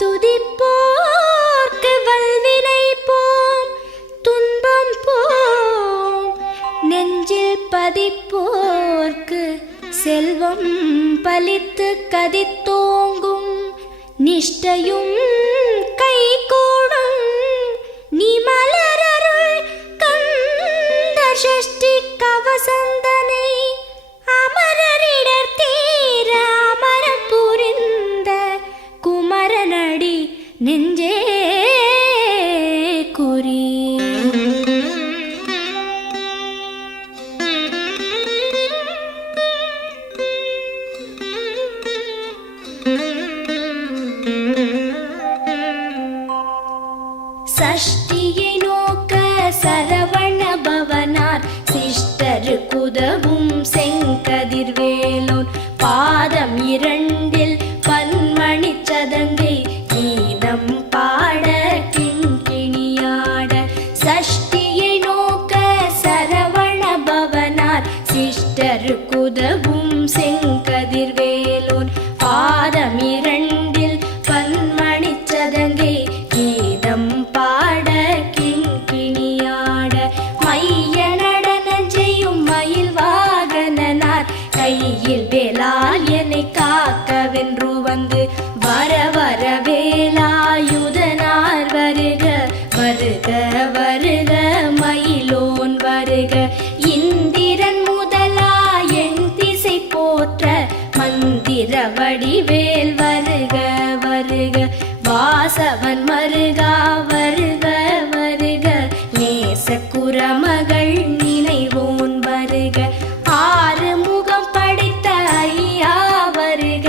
துதிப்போர்க்கு வல்வினை போம் துன்பம் போம், நெஞ்சில் பதிப்போர்க்கு செல்வம் பலித்து கதித்தோங்கும், நிஷ்டையும் கைகூடும் நீ மலரருள் கந்த சஷ்டி கவசந்தனை, அமரரிடர் தீர அமரம் புரிந்த குமரனடி நெஞ்சே குறி. சஷ்டியை நோக்க சரவண பவனார் சிஷ்டருக்குதவும் செங்கதிர்வேலோன், பாதம் இரண்டில் பன்மணி சதங்கை கீதம் பாட கிண்கிணியாட. சஷ்டியை நோக்க சரவண பவனார் சிஷ்டருக்குதவும் செங்கதிர்வேலோன், பாதம் இரண்டில் பன்மணி சதங்கை கீதம் பாட கிண்கிணியாட. மைய நடன செய்யும் மயில் வாகனனார் கையில் வேலால் என்னை காக்கவென்று வந்து, வர வர வேலாயுதனார் வருக வருக வருக மயிலோன் வருக. இந்திரன் முதலா என் திசை போற்ற மந்திர வடிவேல் வருக வருக. வாசவன் மருகா வருக வருக, நேச குரமகள் நினைவோன் வருக. ஆறு முகம் படைத்த ஐயா வருக,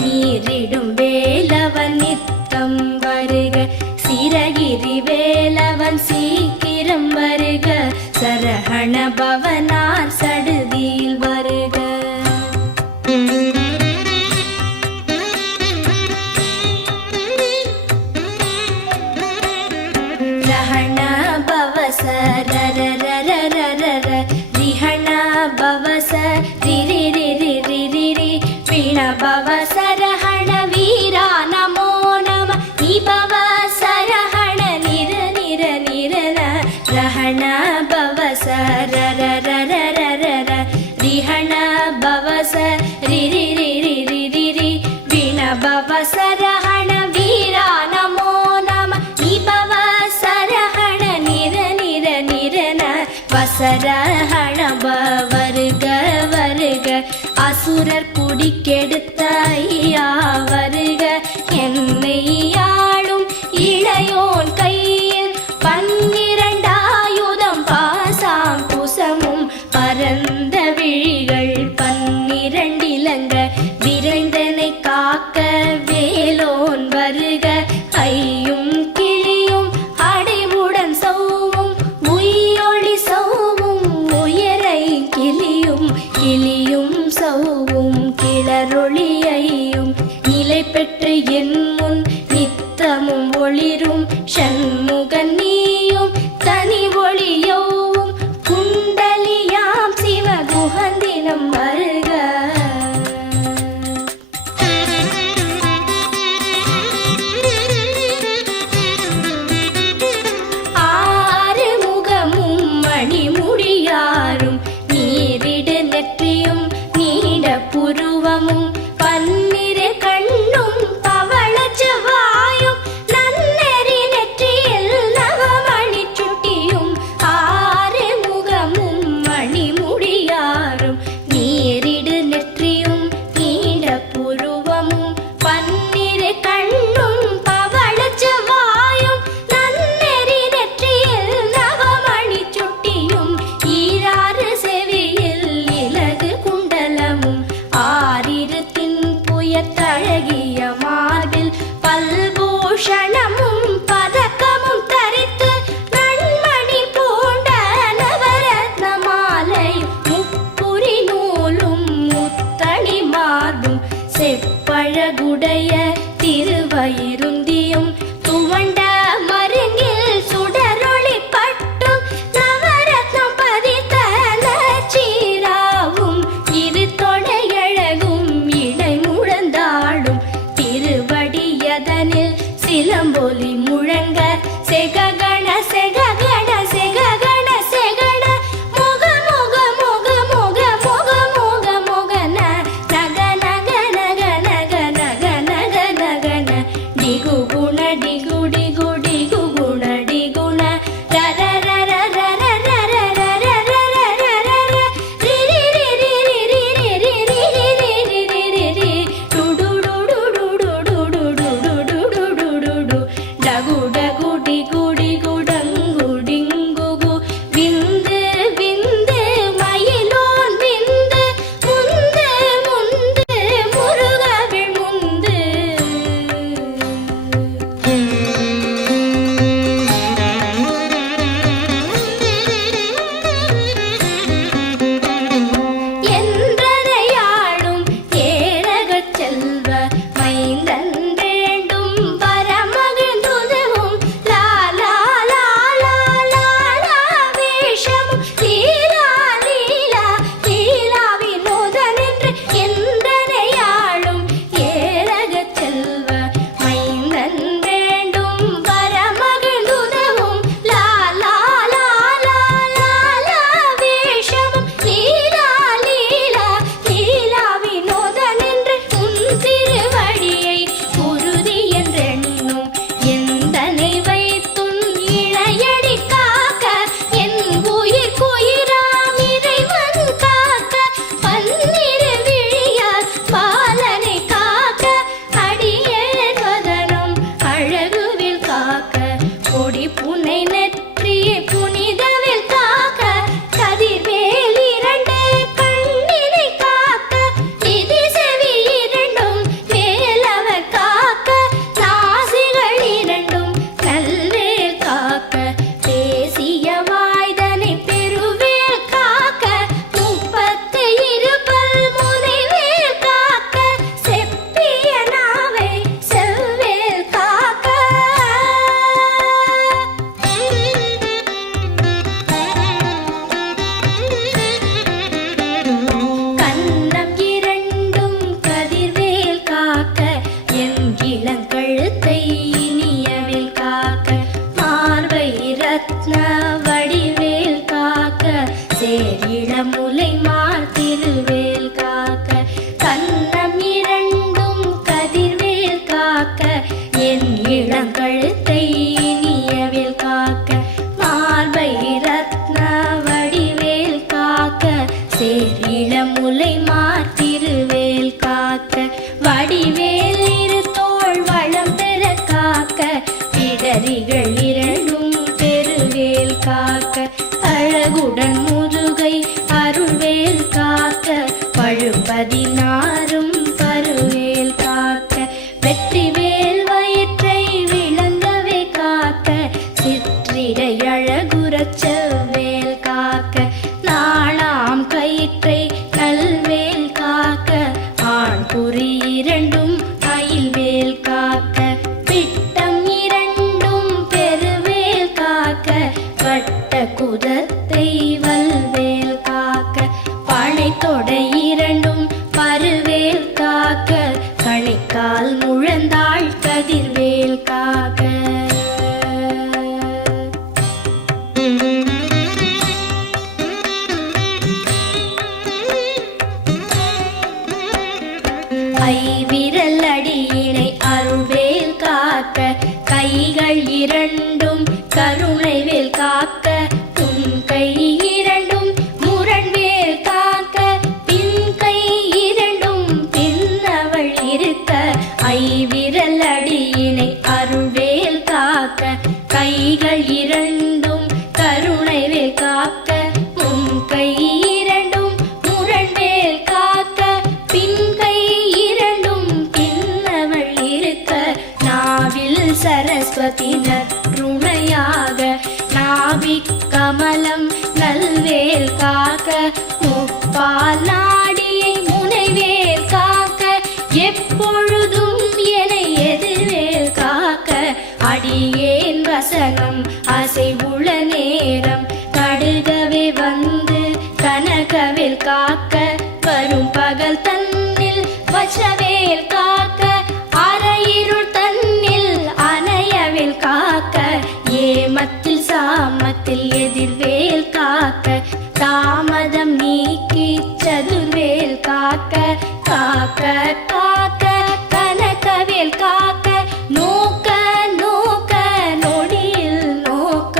நீரிடும் வேலவன் நித்தம் வருக. சிரகிரி வேலவன் சீக்கிரம் வருக, சரஹண பவனார் சடுதியில் வருக. ரஹண பவச ரர ரர ரர ர, ரிஹண பவச ரிரி ரிரி ரிரி ரி, வீண பவச ரஹண வீரா நமோ நம, நிபவ சரஹண நிர நிர நிரன. ரஹண பவச ரர ரர ரர ர, ரிஹண பவச ரிரி ரிரி ரிரி ரி, வீண பவச ரஹண வீரா நமோ நம, நிபவ சரஹண நிர நிர நிரன. வசரஹண வருக வருக, அசுரர் குடிக்கெடுத்த ஐயா வருக. என்னை ஆளும் இளையோன் கையில் பன்னிரண்டாயுதம் பாசாம் குசமும் பரந்த விழிகள் பன்னிரண்டிலங்க, விரைந்தனை காக்க வேலோன் வருக. ஐயும் கிளியும் அடைவுடன் சௌவும் உயொளி சௌவும் உயரை கிளியும் கிளியும் சௌவும் கிளரொளியையும் நிலை பெற்று என் முன் நித்தமும் ஒளிரும் ஷண்முகன் நீயும் தனி ஒளியோவும் குண்டலியாம் சிவகுகந்தினம் வருக. ஆறு முகமும் மணிமுடியாரும் நீரிடு நெற்றியும் நீட புருவமும் பன்னிரு கண்ணும் பவள செவ்வாயும் நன்னெறி நெற்றியில் நவமணி சுட்டியும். ஆறு முகமும் மணிமுடியாரும் நீரிடு நெற்றியும் நீட புருவமும் பன்னிரு கண்ணும் பவள செவ்வாயும் நன்னெறி நெற்றியில் நவமணி சுட்டியும். ஈராறு செவியில் இலகு குண்டலமும் ஆறிரு தின்புயத்தழகிய மார்பில் பல்பூஷணமும் பதக்கமும் தரித்து நன்மணி பூண்ட நவரத்ன மாலை முப்புரி நூலும் முத்தணி மார்பும் செப்பழகுடைய திருவயிருந்தியும் துவண்ட மருங்கில் சுடரொளி பட்டும் நவரத்னம் பதித்த நச்சீராவும் இரு தொடையழகும் இடை முழந்தாடும் திருவடியதனில் பதினாறும் பருவேல் காக்க வெற்றிவேல் வயிற்றை விளங்கவே காக்க சிற்றிடை அழகுறச் செவ்வேல் காக்க நாளாம் கயிற்றை நல்வேல் காக்க ஆண் குறி இரண்டும் அயில்வேல் காக்க பிட்டம் இரண்டும் பெருவேல் காக்க வட்ட குதத்தை வல்வேல் காக்க பனைத்தொடை இரண்டும் பருவேல் காக்க கணைக்கால் முழந்தாள் கதிர்வேல் காக்க ஐவிரல் அடியினை அருள்வேல் காக்க கைகள் இரண்டும் கருணைவேல் காக்க உன் கை இரண்டும் முரண்வேல் காக்க பின் கை இரண்டும் பின்னவள் இருக்க ஐவிரல் அடியினை அருள்வேல் காக்க கைகள் இரண்டும் கருணைவேல் காக்க உன் கை இரண்டும் முரண்வேல் காக்க பின் கை இரண்டும் பின்னவள் இருக்க நாவில் சரஸ்வதி நற்றுணையாக நாவிக் கமலம் நல்வேல் காக்க முப்பால் நாடியை முனைவேல் காக்க எப்பொழுதும் என எதிர்வேல் காக்க அடியேன் வசனம் அசைவுள நேரம் கடுகவே வந்து கனகவேல் காக்க வரும் பகல் தன்னில் வச்சவேல் காக்க அரையிருள் தன்னில் அணையவேல் காக்க ஏமத்தில் சாமத்தில் எதிர்வேல் காக்க தாமதம் நீக்கி சதுர்வேல் காக்க காக்க காக்க கனகவேல் காக்க நோக்க நோக்க நொடியில் நோக்க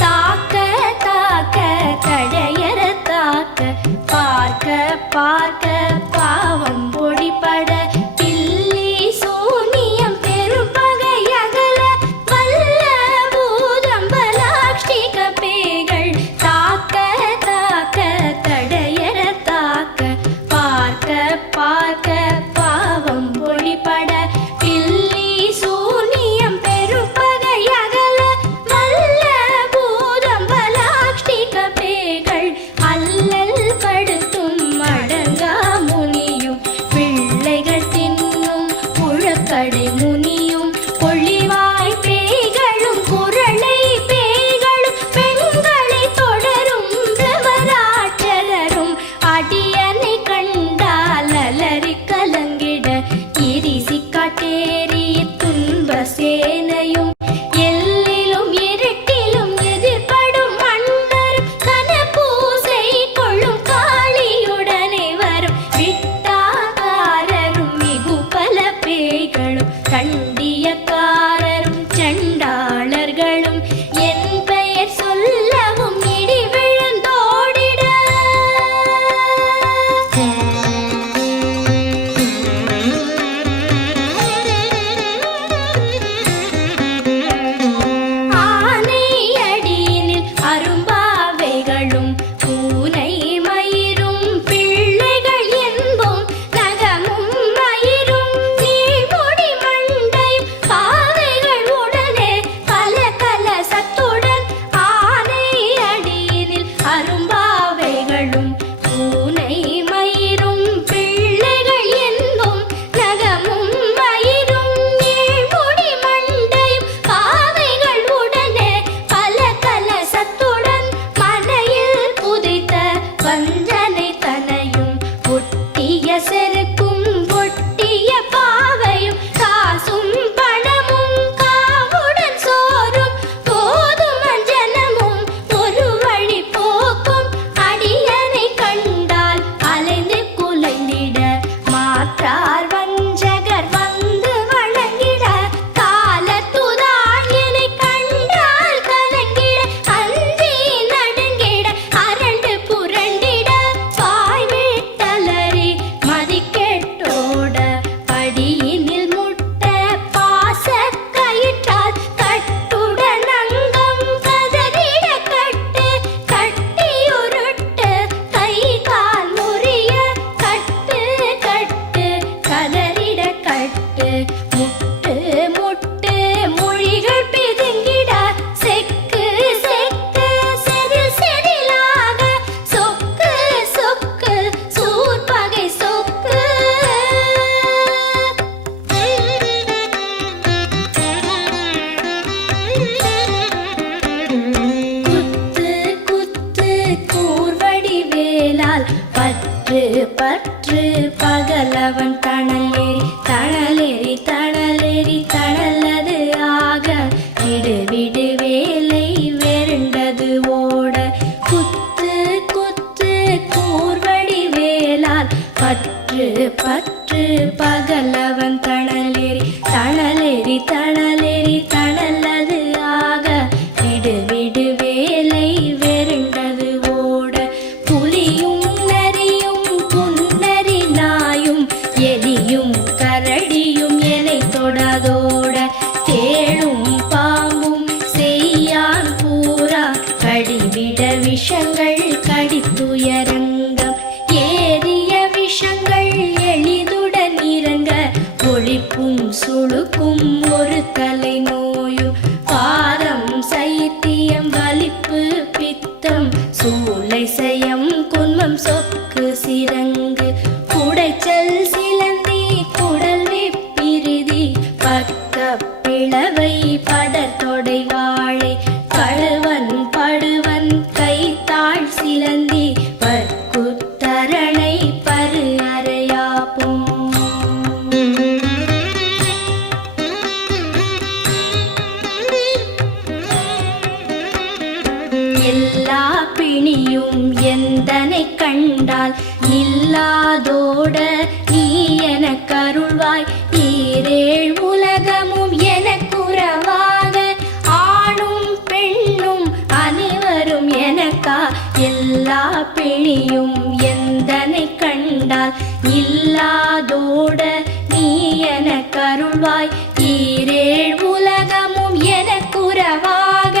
தாக்க தாக்க கடையற தாக்க பார்க்க பார்க்க பாவம் பொடிபட பில்லி சூனியம் பெரும்பகையகல வல்ல விடு விடு வேலை வெருண்டது ஓட குத்து குத்து கூர்வடி வேலால் பற்று பற்று பகலவன் தணலேறி தணலேறி தணலேறி தணலது ஆக விடு விடு வேலை வெருண்டது ஓட புலியும் நரியும் புன்னரி நாயும் எலியும் கரடியும் எனை தொடாதோட தேளும் பாம்பும் செய்யான் பூரா கடிவிட விஷங்கள் கடித்துயரங்கம் ஏறிய விஷங்கள் எளிதுடன் இறங்க ஒளிப்பும் சுளுக்கும் ஒரு தலை நோயும் பாரம் சைத்தியம் வலிப்பு பித்தம் சூளை சயம் குன்மம் சொக்கு சிரங்கு குடைச்சல் சிலந்தி குடல் விப்பிரிதி பக்க பிளவை படத்தொடை வாழை கழுவன் படுவன் கைத்தாழ் சிலந்தி பற்குத்தரணை பரு அறையாப்பும் எல்லா பிணியும் எந்தனை கண்டால் இல்லாதோட நீ எனக்கு அருள்வாய் ஈரேழ் உலகமும் எனக்குறவாக ஆணும் பெண்ணும் அனைவரும் எனக்கா எல்லா பிணியும் எந்தனை கண்டால் இல்லாதோட நீ எனக்கு அருள்வாய் ஈரேழ் உலகமும் எனக்குறவாக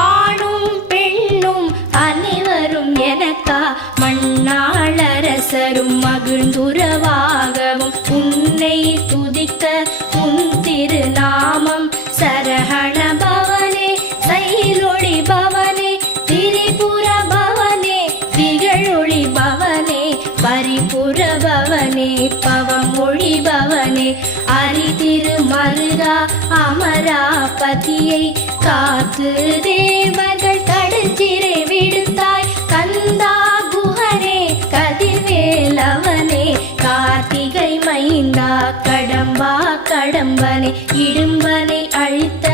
ஆணும் பெண்ணும் அனைவரும் எனக்கா மண்ணாளரசரும் மகிழ்ந்துறவாகவும் உன்னை துதிக்க உன் திருநாமம் சரஹண பவனே சைலொளி பவனே திரிபுர பவனே திகழொளி பவனே பரிபுர பவனே பவமொழி பவனே அரிதிரு மருகா அமராபதியை காத்து தேவர்கள் கடற்சிறை விடுத்தாய் கந்தா குஹனே கதிர்வேலவனே கார்த்திகை மைந்தா கடம்பா கடம்பனை இடும்பனை அழித்த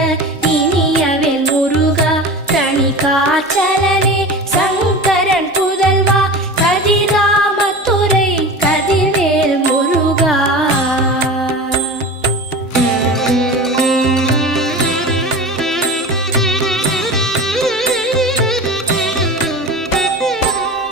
இனியவன் முருகா தனி காச்சலனே சங்கரன் புதல்வா கதிராமத்துறை கதிர்வேல் முருகா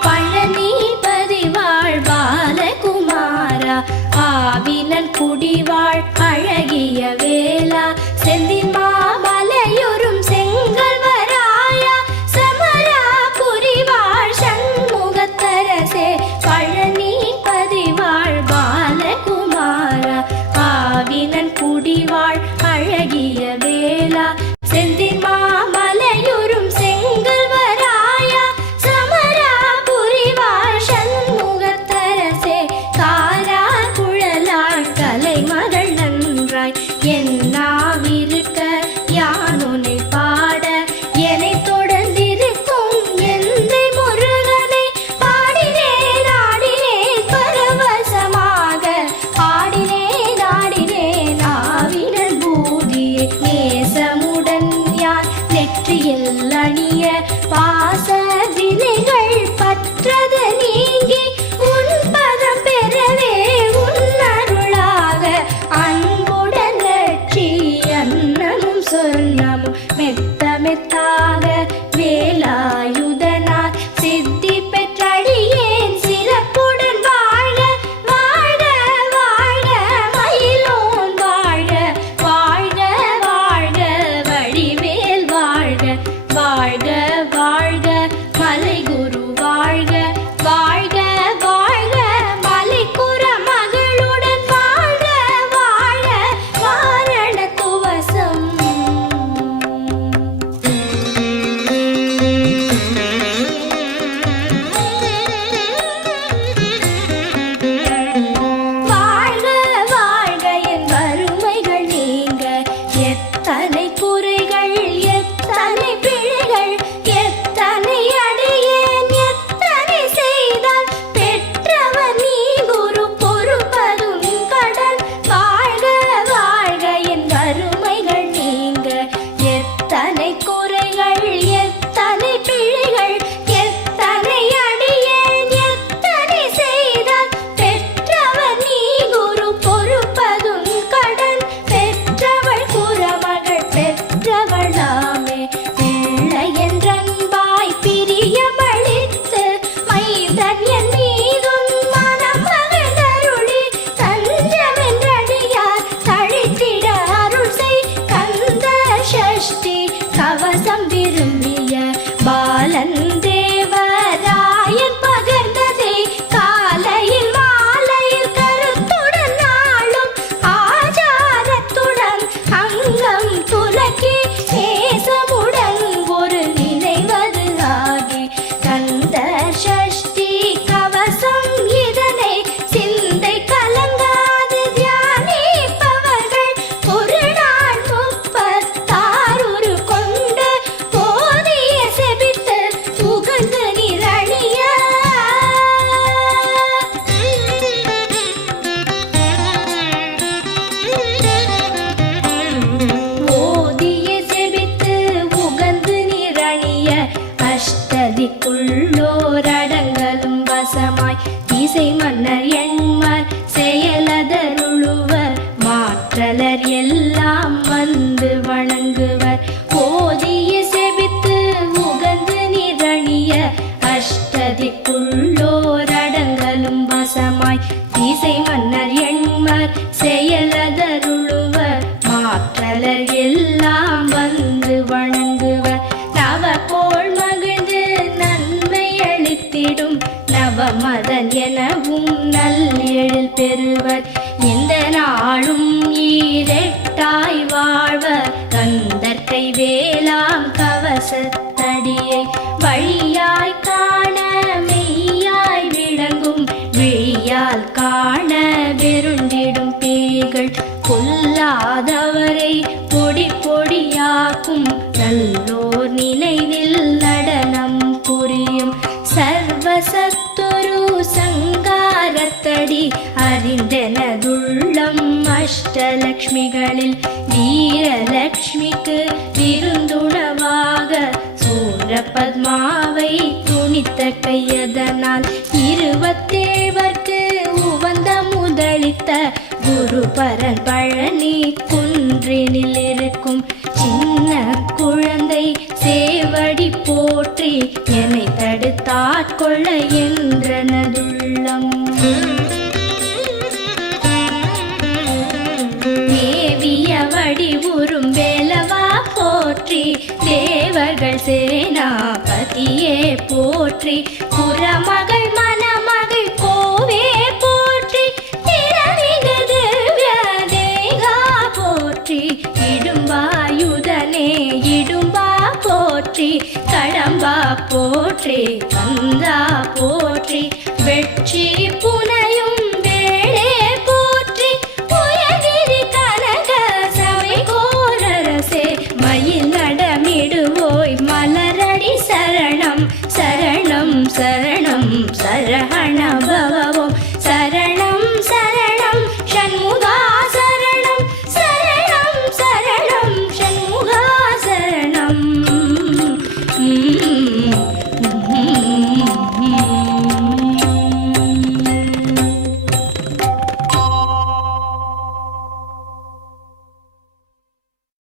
பழனிபதி வாழ் பாலகுமாரா ஆவினன் குடிவாழ் அழகிய வேளா செந்தின் மாமலையுறும் செங்கல்வராயா சமரா புரிவாழ் சண்முகத்தரசே பழனிபதி வாழ் பாலகுமாரா ஆவினன் குடிவாழ் அழகிய வேளா செந்தின் மாமலையுறும் செங்கல்வராயா சமரா புரிவாழ் சண்முகத்தரசே காரா குழலாள் கலைமகள் நன்றாய் என்னாவிருக்க யானுனை பாட என்னை தொடர்ந்திருக்கும் எந்தை முருகனை பாடினேன் ஆடினேன் பரவசமாக ஆடினேன் ஆடினேன் ஆவினன் பூதியை நேசமுடன் யான் நெற்றியில் அணிய பாச வினைகள் பற்றது நீங்கி உன் பதம் பெறவே உன் அருளாக அன்புடன் லட்சி அன்னமும் சொன்னமும் மெத்த மெத்தாக வேலாயுதனார் சித்தி பெற்றடியேன் சிறப்புடன் வாழ வாழ வாழ மயிலோன் வாழ வாழ்க வாழ்க வடிவேல் வாழ்க வாழ்க வாழ்க மலைகுரு வாழ்க வாழ்க வாழ்க மலைக்குற மகளுடன் வாழ்க வாழ வாரண துவசம் எத்தனை குறைகள் எத்தனை பிழைகள் எத்தனை அடியேன் எத்தனை செய்தால் பெற்றவன் நீ குரு பொறுப்பதும் கடன் பெற்றவள் குறமகள் பெற்றவளாமே பிள்ளை என்றன்பாய் பிரியமளித்து மைந்தன் என் மீதும் மனம் மகிழ்ந்தருளி தஞ்சமென்றடியார் தழைத்திட அருள் செய் கந்த சஷ்டி கவசம் விரும்பிய பாலன் தேவராயன் பகர்ந்ததே காலையில் மாலையில் கருத்துடன் நாளும் ஆச்சாரத்துடன் அங்கம் துலக்கி நேசமுடன் ஒரு நினைவது ஆகி கந்த சஷ்டி கவசம் இதனை சிந்தை கலங்காது தியானிப்பவர்கள் ஒரு நாள் 36 கொண்டு போதிய செபித்து உகந்து நிரணிய ஓதிய செபித்து உகந்து நிரணிய அஷ்டதிக்குள்ளோரடங்கலும் வசமாய் இசை மன்னர் எண்மர் செயலதருளுவர் மாற்றலர் எல்லாம் வந்து வணங்குவர் ஓதிய செபித்து உகந்து நிரணிய அஷ்டதிக்குள்ளோரடங்கலும் வசமாய் இசை மன்னர் எண்மர் செயலதருளுவர் மாற்றலர் எல்லாம் வந்து வணங்குவர் நவகோள் மகிழ்ந்து நன்மை அளித்திடும் நவமதன் எனவும் நல்லெழில் பெறுவர் இந்த நாளும் ஈரெட்டாய் வாழ்வர் கந்தற்கை வேளாம் கவசத்தடியை வழியாய் காண மெய்யாய் விளங்கும் விழியால் காண வெருண்டிடும் பேய்கள் கொல்லாதவரை பொடி பொடியாக்கும் நல்லோர் நினைவில் நடனம் புரியும் சர்வசத்துரு சங்காரத்தடி அறிந்தெனதுள்ளம் அஷ்டலக்ஷ்மிகளில் வீரலக்ஷ்மிக்கு விருந்துணவாக சூரபத்மாவை துணித்த கையதனால் 27 உவந்த முதலித்த குருபரன் பழனி குன்றினில் இருக்கும் சின்ன குழந்தை சேவடி போற்றி என்னை தடுத்தாட்கொள்ள என்றனதுள்ளம் தேவிய வடிவுறும் வேலவா போற்றி தேவர்கள் சேனாபதியே போற்றி புறமகள் மணமகள் கோவே போற்றி திறமிகு திவ்ய தேகா போற்றி இடும்பாயுதனே இடும்பா போற்றி கடம்பா போற்றி கந்தா போற்றி வெற்றி புன